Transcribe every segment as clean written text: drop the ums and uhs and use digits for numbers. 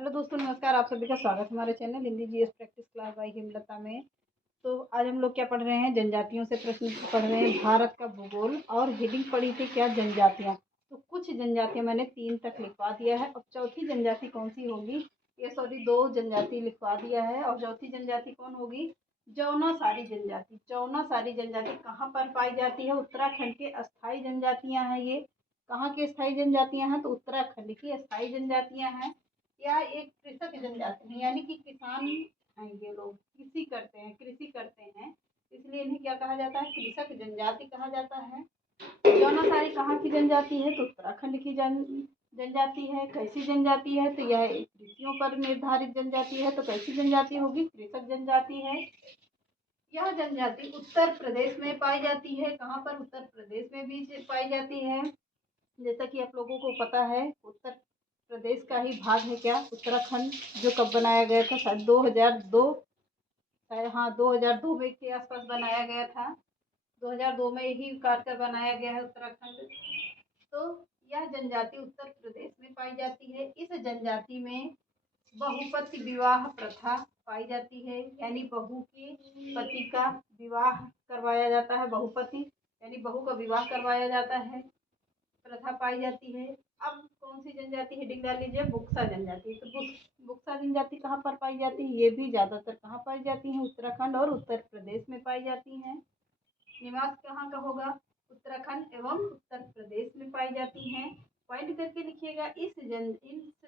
Hello दोस्तों, नमस्कार। आप सभी का स्वागत है हमारे channel Hindi GS practice class by Hemlata में। तो आज हम लोग क्या पढ़ रहे हैं, जनजातियों से प्रश्न पढ़ रहे हैं, भारत का भूगोल। और हेडिंग पढ़ी थी क्या, जनजातियां। तो कुछ जनजातियां मैंने 3 तक लिखवा दिया है। अब चौथी जनजाति कौन सी होगी, ये सॉरी 2 जनजाति लिखवा दिया है। और चौथी जनजाति कौन होगी, जौनासारी जनजाति। जौनासारी जनजाति कहाँ पर पाई जाती है, उत्तराखंड के अस्थायी जनजातियां हैं। ये कहाँ की स्थायी जनजातियां हैं, तो उत्तराखंड की स्थायी जनजातियां हैं। या एक कृषक जनजाति है, यानी कि किसान हैं। ये लोग कृषि करते हैं, इसलिए इन्हें क्या कहा जाता है, कृषक जनजाति कहा जाता है। जौनासारी कहाँ की जनजाति है, तो उत्तराखंड की जनजाति है। कैसी जनजाति है, तो यह एक कृषियों पर निर्धारित जनजाति है। तो कैसी जनजाति होगी, कृषक जनजाति है। यह जनजाति उत्तर प्रदेश में पाई जाती है। कहाँ पर, उत्तर प्रदेश में भी पाई जाती है। जैसा कि आप लोगों को पता है, उत्तर प्रदेश का ही भाग है क्या, उत्तराखंड, जो कब बनाया गया था, शायद 2002, हाँ 2002 में के आसपास बनाया गया था। 2002 में ही काट कर बनाया गया है उत्तराखंड। तो यह जनजाति उत्तर प्रदेश में पाई जाती है। इस जनजाति में बहुपति विवाह प्रथा पाई जाती है, यानी बहू के पति का विवाह करवाया जाता है। बहुपति यानी बहू का विवाह करवाया जाता है, प्रथा पाई जाती है। अब कौन सी जनजाति, हेडिंग डाल लीजिए, बुक्सा जनजाति। तो बुक्सा जनजाति कहाँ पर पाई जाती है, ये भी ज्यादातर कहाँ पाई जाती है, उत्तराखंड और उत्तर प्रदेश में पाई जाती हैं। निवास कहाँ का होगा, उत्तराखंड एवं उत्तर प्रदेश में पाई जाती हैं। पॉइंट करके लिखिएगा। इस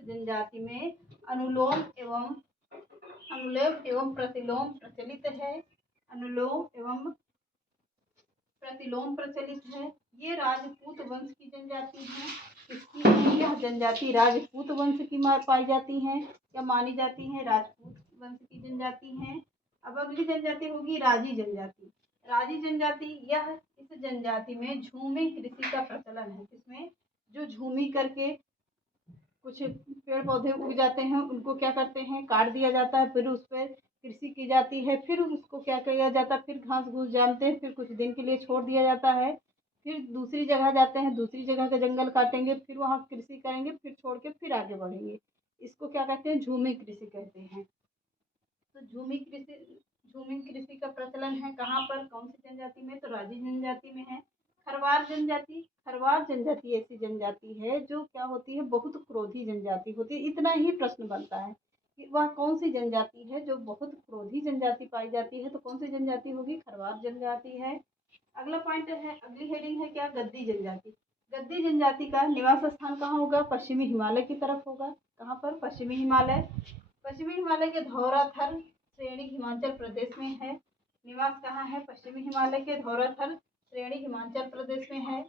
जनजाति में अनुलोम एवं प्रतिलोम प्रचलित है। अनुलोम एवं प्रतिलोम प्रचलित है। ये राजपूत वंश की जनजाति है। इसकी यह जनजाति राजपूत वंश की पाई जाती है या मानी जाती है, राजपूत वंश की जनजाति है। अब अगली जनजाति होगी राजी जनजाति। राजी जनजाति, यह इस जनजाति में झूमी कृषि का प्रचलन है। इसमें जो झूमी करके कुछ पेड़ पौधे उग जाते हैं, उनको क्या करते हैं, काट दिया जाता है, फिर उस पर कृषि की जाती है। फिर उसको क्या किया जाता है, फिर घास घूस जानते हैं, फिर कुछ दिन के लिए छोड़ दिया जाता है। फिर दूसरी जगह जाते हैं, दूसरी जगह का जंगल काटेंगे, फिर वहाँ कृषि करेंगे, फिर छोड़ के फिर आगे बढ़ेंगे। इसको क्या कहते हैं, झूमी कृषि कहते हैं। तो झूमी कृषि का प्रचलन है कहाँ पर, कौन सी जनजाति में, तो राजी जनजाति में है। खरवार जनजाति ऐसी जनजाति है जो क्या होती है, बहुत क्रोधी जनजाति होती है। इतना ही प्रश्न बनता है कि वह कौन सी जनजाति है जो बहुत क्रोधी जनजाति पाई जाती है। तो कौन सी जनजाति होगी, खरवार जनजाति है। अगला पॉइंट है, अगली हेडिंग है क्या, गद्दी जनजाति। गद्दी जनजाति का निवास स्थान कहाँ होगा, पश्चिमी हिमालय की तरफ होगा। कहाँ पर, पश्चिमी हिमालय। पश्चिमी हिमालय के धौराथर श्रेणी हिमाचल प्रदेश में है। निवास कहाँ है, पश्चिमी हिमालय के धौराथर श्रेणी हिमाचल प्रदेश में है।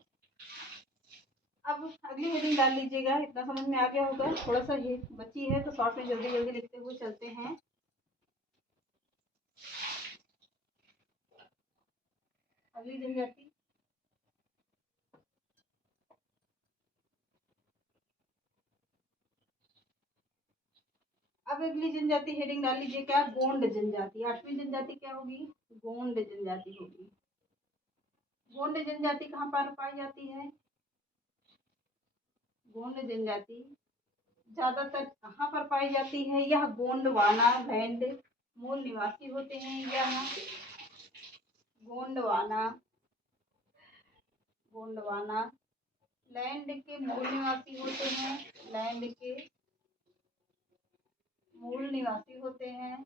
अब अगली हेडिंग डाल लीजिएगा। इतना समझ में आ गया होगा, थोड़ा सा ही बची है तो शॉर्ट में जल्दी जल्दी लिखते हुए चलते हैं। अगली जनजाति, अब अगली जनजाति हेडिंग डाल लीजिए क्या, गोंड जनजाति। 8वीं जनजाति क्या होगी, गोंड जनजाति होगी। गोंड जनजाति कहाँ पर पाई जाती है, गोंड जनजाति ज्यादातर कहाँ पर पाई जाती है, यह गोंडवाना लैंड मूल निवासी होते हैं। यह गोंडवाना लैंड के मूल निवासी होते हैं। लैंड के मूल निवासी होते हैं,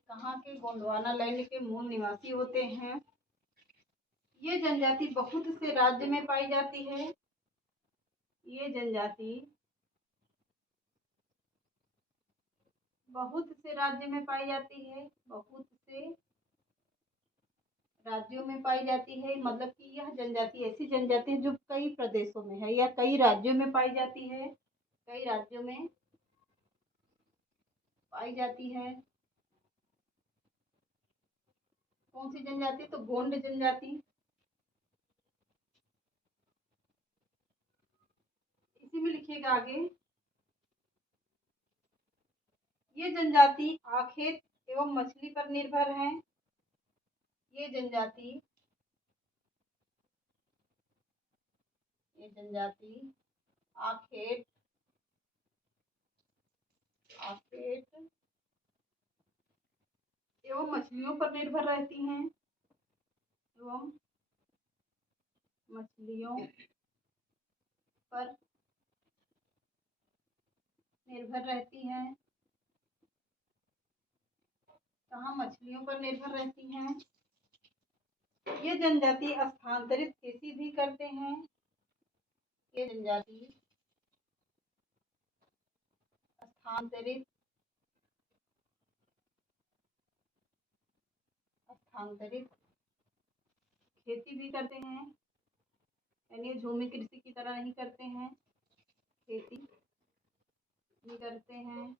कहाँ के, गोंडवाना लैंड के मूल निवासी होते हैं। ये जनजाति बहुत से राज्य में पाई जाती है। ये जनजाति बहुत से राज्य में पाई जाती है, बहुत से राज्यों में पाई जाती है। मतलब कि यह जनजाति ऐसी जनजाति है जो कई प्रदेशों में है या कई राज्यों में पाई जाती है, कई राज्यों में पाई जाती है। कौन सी जनजाति, तो गोंड जनजाति। इसी में लिखिएगा आगे, ये जनजाति आखेट एवं मछली पर निर्भर है। ये जनजाति ये जनजाति आखेट एवं मछलियों पर निर्भर रहती हैं एवं मछलियों पर निर्भर रहती हैं। कहाँ मछलियों पर निर्भर रहती हैं। ये जनजाति स्थानांतरित खेती भी करते हैं। ये जनजाति स्थानांतरित खेती भी करते हैं, यानी झूमी कृषि की तरह नहीं करते हैं, खेती भी करते हैं।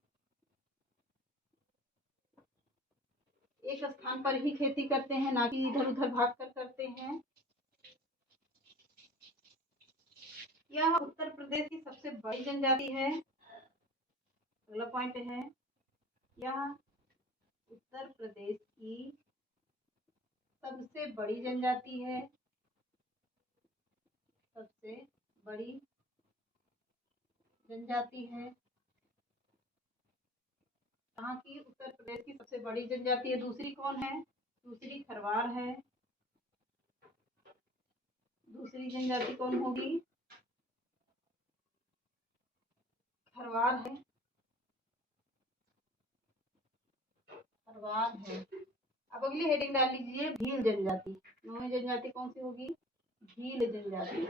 एक स्थान पर ही खेती करते हैं, ना कि इधर उधर भाग कर करते हैं। यह उत्तर प्रदेश की सबसे बड़ी जनजाति है। अगला पॉइंट है, यह उत्तर प्रदेश की सबसे बड़ी जनजाति है। सबसे बड़ी जनजाति है। कहाँ की? उत्तर प्रदेश की सबसे बड़ी जनजाति है। दूसरी कौन है? दूसरी खरवार है। दूसरी जनजाति कौन होगी? खरवार है। खरवार है। अब अगली हेडिंग डाल लीजिए, भील जनजाति। नौवीं जनजाति कौन सी होगी? भील जनजाति।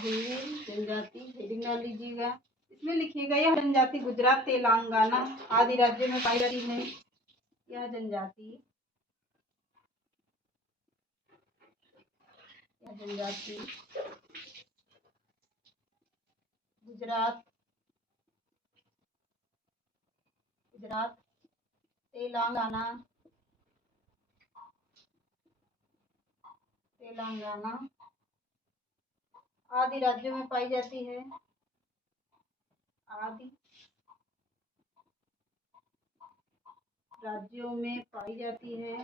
भील जनजाति हेडिंग डाल लीजिएगा। इसमें लिखिएगा, यह जनजाति गुजरात, तेलंगाना आदि राज्यों में पाई जाती है। यह जनजाति गुजरात, तेलंगाना आदि राज्यों में पाई जाती है। आदि राज्यों में पाई जाती है।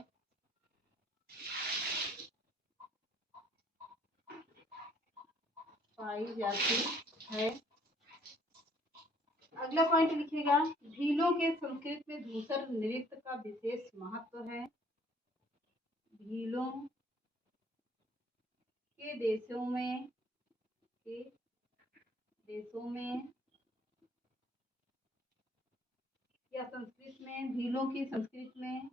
अगला पॉइंट लिखिएगा, भीलों के संस्कृत में धूसर नृत्य का विशेष महत्व है। भीलों के देशों में या संस्कृत में, भीलों की संस्कृति में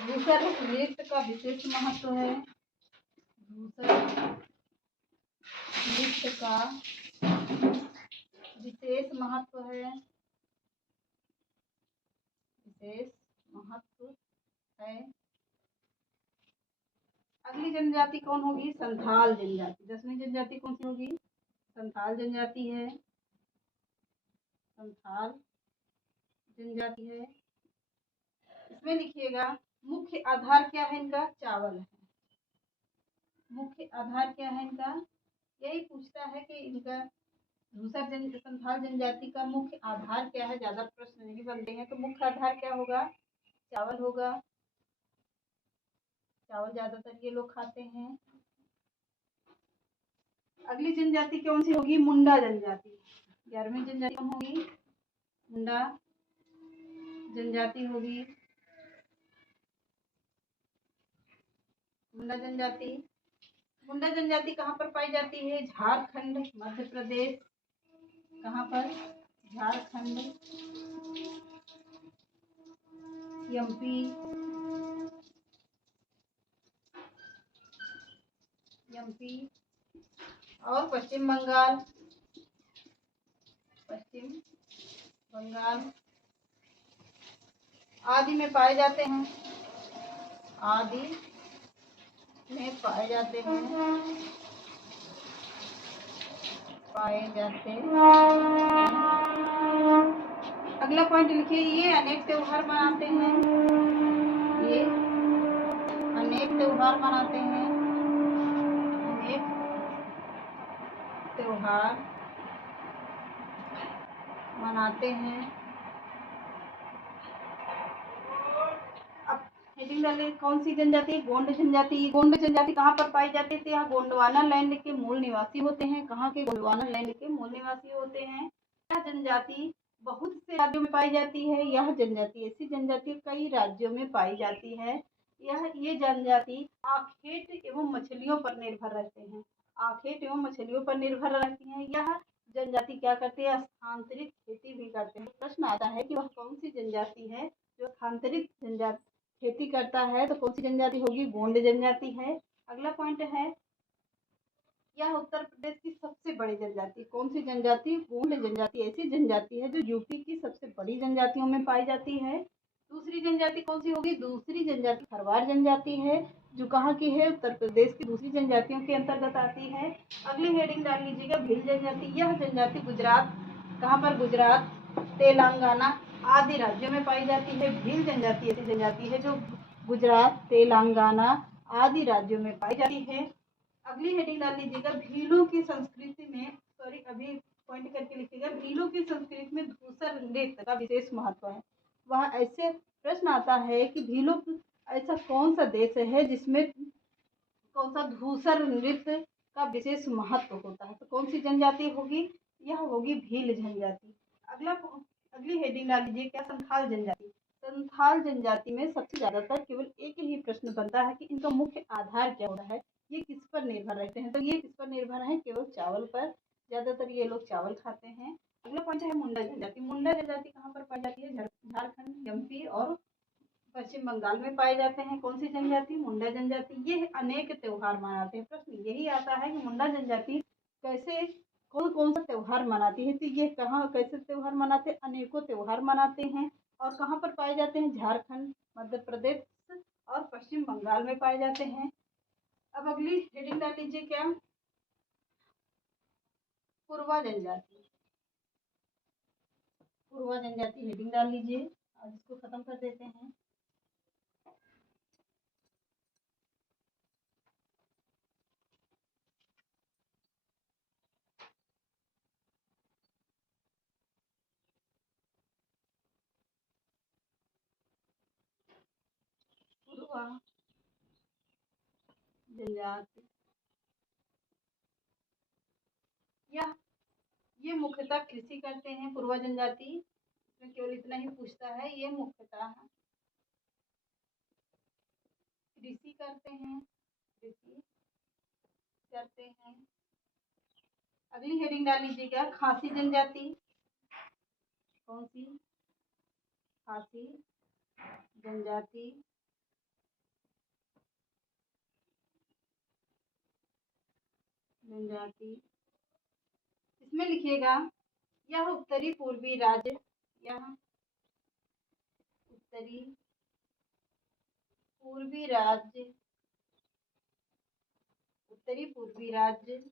धूसर नृत्य का विशेष महत्व है। धूसर नृत्य का विशेष महत्व है। अगली जनजाति कौन होगी? संथाल जनजाति। 10वीं जनजाति कौन सी होगी? संथाल जनजाति है। संथाल जनजाति है। इसमें लिखिएगा, मुख्य आधार क्या है इनका? चावल है। मुख्य आधार क्या है इनका? यही पूछता है कि इनका संथाल जनजाति का मुख्य आधार क्या है। ज्यादा प्रश्न नहीं बनते हैं, तो मुख्य आधार क्या होगा? चावल होगा। चावल ज्यादातर ये लोग खाते हैं। अगली जनजाति कौन सी होगी? मुंडा जनजाति। 11वीं जनजाति कौन होगी? मुंडा जनजाति होगी। मुंडा जनजाति कहाँ पर पाई जाती है? झारखंड, मध्य प्रदेश। कहाँ पर? झारखंड, एमपी और पश्चिम बंगाल आदि में पाए जाते हैं। अगला पॉइंट लिखिए, ये अनेक त्योहार मनाते हैं। अनेक त्योहार मनाते हैं। डालिए, कौन सी जनजाति? गोंड जनजाति। गोंड जनजाति कहाँ पर पाई जाती है? यहाँ गोंडवाना लैंड के मूल निवासी होते हैं। कहाँ के? गोंडवाना लैंड के मूल निवासी होते हैं। यह जनजाति बहुत से राज्यों में पाई जाती है। यह जनजाति, ऐसी जनजाति कई राज्यों में पाई जाती है। ये जनजाति आखेट एवं मछलियों पर निर्भर रहते हैं। आखेट एवं मछलियों पर निर्भर रहती हैं। यह जनजाति क्या करते हैं? स्थानांतरित खेती भी करते हैं। प्रश्न आता है कि वह कौन सी जनजाति है जो स्थानांतरित जनजाति खेती करता है? तो कौन सी जनजाति होगी? गोंड जनजाति है। अगला पॉइंट है, यह उत्तर प्रदेश की सबसे बड़ी जनजाति। कौन सी जनजाति? गोंड जनजाति ऐसी जनजाति है जो यूपी की सबसे बड़ी जनजातियों में पाई जाती है। दूसरी जनजाति कौन सी होगी? दूसरी जनजाति खरवार जनजाति है, जो कहाँ की है? उत्तर प्रदेश की दूसरी जनजातियों के अंतर्गत आती है। अगली हेडिंग डाल लीजिएगा, भील जनजाति। यह जनजाति गुजरात, कहाँ पर? गुजरात, तेलंगाना आदि राज्यों में पाई जाती है। भील जनजाति ऐसी जनजाति है जो गुजरात, तेलंगाना आदि राज्यों में पाई जाती है। अगली हेडिंग डाल लीजिएगा, भीलों की संस्कृति में, सॉरी अभी पॉइंट करके लिखिएगा, भीलों की संस्कृति में धूसर नृत्य का विशेष महत्व है। वह ऐसे प्रश्न आता है कि भीलों ऐसा कौन सा देश है जिसमें कौन सा धूसर नृत्य का विशेष महत्व होता है? तो कौन सी जनजाति होगी? यह होगी भील जनजाति। अगली हेडिंग डाल लीजिए, क्या? संथाल जनजाति। संथाल जनजाति में सबसे ज्यादातर केवल एक ही प्रश्न बनता है कि इनका मुख्य आधार क्या होता है, ये किस पर निर्भर रहते हैं? तो ये किस पर निर्भर है? केवल चावल पर। ज्यादातर ये लोग चावल खाते हैं। अगला पॉइंट है मुंडा जनजाति। मुंडा जनजाति कहाँ पर पाई जाती है? झारखंड, एमपी और पश्चिम बंगाल में पाए जाते हैं। कौन सी जनजाति? मुंडा जनजाति। ये अनेक त्योहार मनाते हैं। प्रश्न यही आता है कि मुंडा जनजाति कैसे, कौन कौन सा त्योहार मनाती है? तो ये कहाँ कैसे त्योहार मनाते हैं? अनेकों त्योहार मनाते हैं। और कहाँ पर पाए जाते हैं? झारखंड, मध्य प्रदेश और पश्चिम बंगाल में पाए जाते हैं। अब अगली हेडिंग डाल लीजिए, क्या? पूर्वा जनजाति। पूर्वा जनजाति हेडिंग डाल लीजिए और इसको खत्म कर देते हैं। पूर्वा जनजाति, यह ये मुख्यतः कृषि करते हैं। पूर्वा जनजाति में केवल इतना ही पूछता है, ये मुख्यतः कृषि करते हैं। कृषि करते हैं। अगली हेडिंग डाल लीजिएगा, खासी जनजाति। कौन सी? खासी जनजाति। जनजाति इसमें लिखिएगा, यह उत्तरी पूर्वी राज्य, यह उत्तरी पूर्वी राज्य, उत्तरी पूर्वी राज्य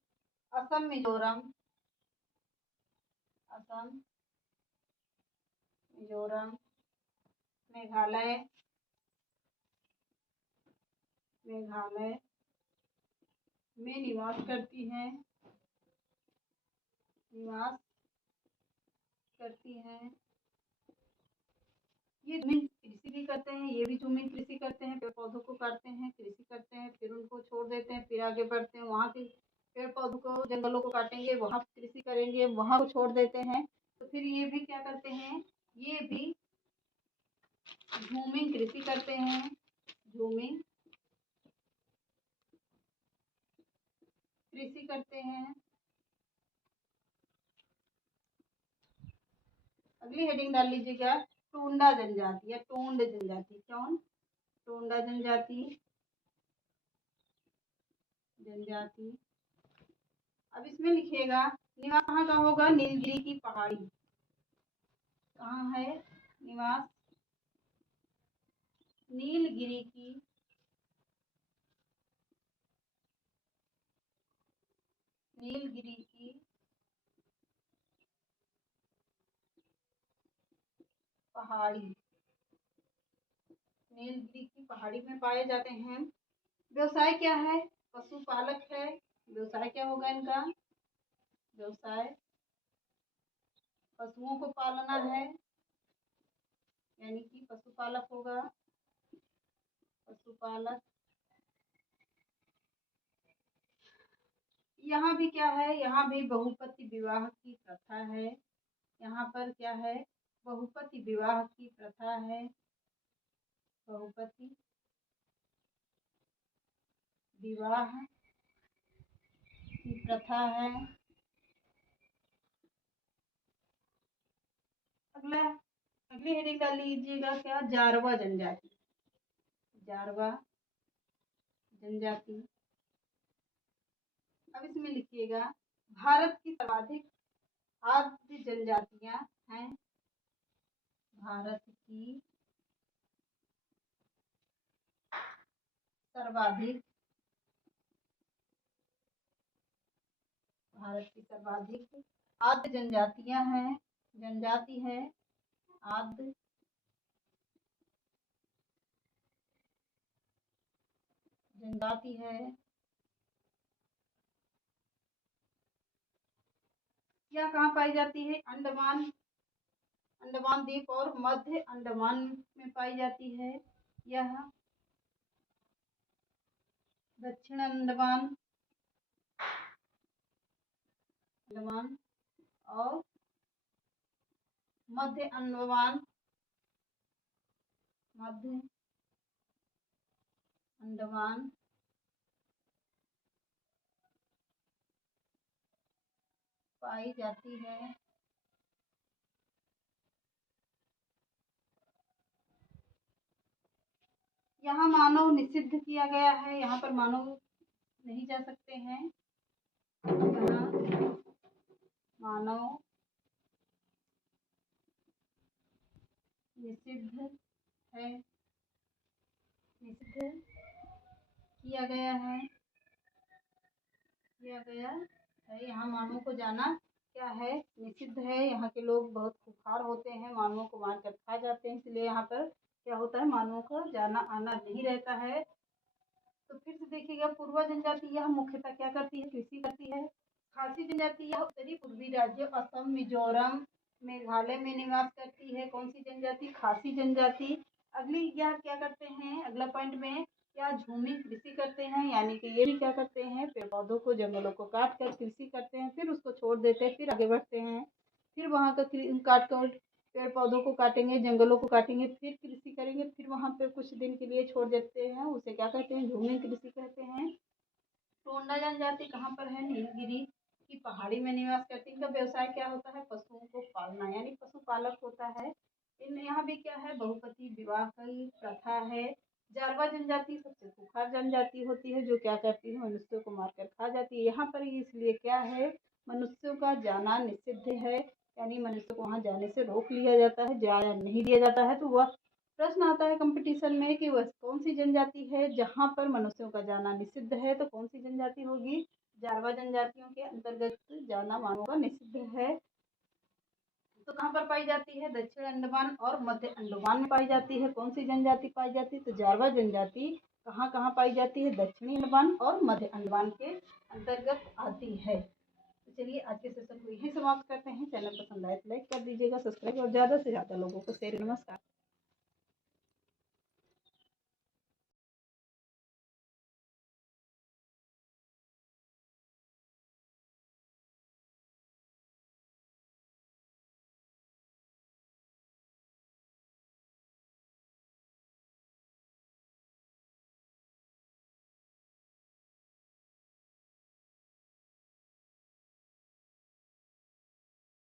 असम, मिजोरम, असम, मिजोरम, मेघालय, मेघालय में निवास करती हैं। निवास करती हैं। ये जमीन कृषि भी करते हैं, ये भी जमीन कृषि करते हैं। पेड़ पौधों को काटते हैं, कृषि करते हैं, फिर उनको छोड़ देते हैं, फिर आगे बढ़ते हैं। वहाँ के पेड़ पौधों को, जंगलों को काटेंगे, वहाँ कृषि करेंगे, वहाँ को छोड़ देते हैं। तो फिर ये भी क्या करते हैं? ये भी झूमिंग कृषि करते हैं। झूमिंग कृषि करते हैं। अगली हेडिंग डाल लीजिए, क्या? टोंडा जनजाति या टोंड जनजाति। कौन? टोंडा जनजाति। जनजाति अब इसमें लिखिएगा, निवास कहाँ का होगा? नीलगिरी की पहाड़ी। कहाँ है निवास? नीलगिरी की नीलगिरी की पहाड़ी। नीलगिरी की पहाड़ी में पाए जाते हैं। व्यवसाय क्या है? पशुपालक है। व्यवसाय क्या होगा इनका? व्यवसाय पशुओं को पालना है, यानी कि पशुपालक होगा। पशुपालक। यहाँ भी क्या है, यहाँ भी बहुपति विवाह की प्रथा है। यहाँ पर क्या है, बहुपति विवाह की प्रथा है। बहुपति विवाह की प्रथा है। अगली हेडिंग डाल लीजिएगा क्या, जारवा जनजाति। जारवा जनजाति। अब इसमें लिखिएगा, भारत की सर्वाधिक आद्य जनजातियां हैं। भारत की सर्वाधिक आद्य जनजातियां हैं। जनजाति है आद्य जनजाति है। यह कहाँ पाई जाती है, अंडमान द्वीप और मध्य अंडमान में पाई जाती है। यह दक्षिण अंडमान और मध्य अंडमान पाई जाती है। यहाँ मानव निषिद्ध किया गया है, यहाँ पर मानव नहीं जा सकते हैं। यहाँ मानव निषिद्ध है, निषिद्ध किया गया है। यहाँ मानव को जाना क्या है, निषिद्ध है। यहाँ के लोग बहुत खुखार होते हैं, मानवों को मार कर खा जाते हैं, इसलिए यहाँ पर क्या होता है, मानवों का जाना आना नहीं रहता है। तो फिर से देखिएगा, पूर्वा जनजाति यह मुख्यतः क्या करती है, कृषि करती है। खासी जनजाति यह उत्तरी पूर्वी राज्यों असम, मिजोरम, मेघालय में निवास करती है। कौन सी जनजाति, खासी जनजाति। अगली यह क्या करते हैं, अगला पॉइंट में क्या झूमी कृषि करते हैं, यानी कि ये भी क्या करते हैं, पेड़ पौधों को जंगलों को काट कर कृषि करते हैं, फिर उसको छोड़ देते हैं, फिर आगे बढ़ते हैं, फिर वहाँ का काट कर पेड़ पौधों को काटेंगे, जंगलों को काटेंगे, फिर कृषि करेंगे, फिर वहाँ पे कुछ दिन के लिए छोड़ देते हैं, उसे क्या कहते हैं, झूमी कृषि कहते हैं। टोंडा जनजाति कहाँ पर है, नीलगिरी की पहाड़ी में निवास करती है। इनका व्यवसाय क्या होता है, पशुओं को पालना, यानी पशुपालक होता है। इन यहाँ भी क्या है, बहुपति विवाह की प्रथा है। जारवा जनजाति सबसे खुखार जनजाति होती है, जो क्या करती है, मनुष्यों को मारकर खा जाती है। यहाँ पर इसलिए क्या है, मनुष्यों का जाना निषिद्ध है, यानी मनुष्य को वहाँ जाने से रोक लिया जाता है, जाया नहीं दिया जाता है। तो वह प्रश्न आता है कंपटीशन में कि वह कौन सी जनजाति है जहाँ पर मनुष्यों का जाना निषिद्ध है, तो कौन सी जनजाति होगी, जारवा जनजातियों के अंतर्गत जाना मानव का निषिद्ध है। तो कहाँ पर पाई जाती है, दक्षिण अंडमान और मध्य अंडमान में पाई जाती है। कौन सी जनजाति पाई जाती है, तो जारवा जनजाति कहाँ कहाँ पाई जाती है, दक्षिणी अंडमान और मध्य अंडमान के अंतर्गत आती है। तो चलिए आज के सेशन को यही समाप्त करते हैं। चैनल पसंद आए तो लाइक कर दीजिएगा, सब्सक्राइब और ज़्यादा से ज़्यादा लोगों को शेयर। नमस्कार।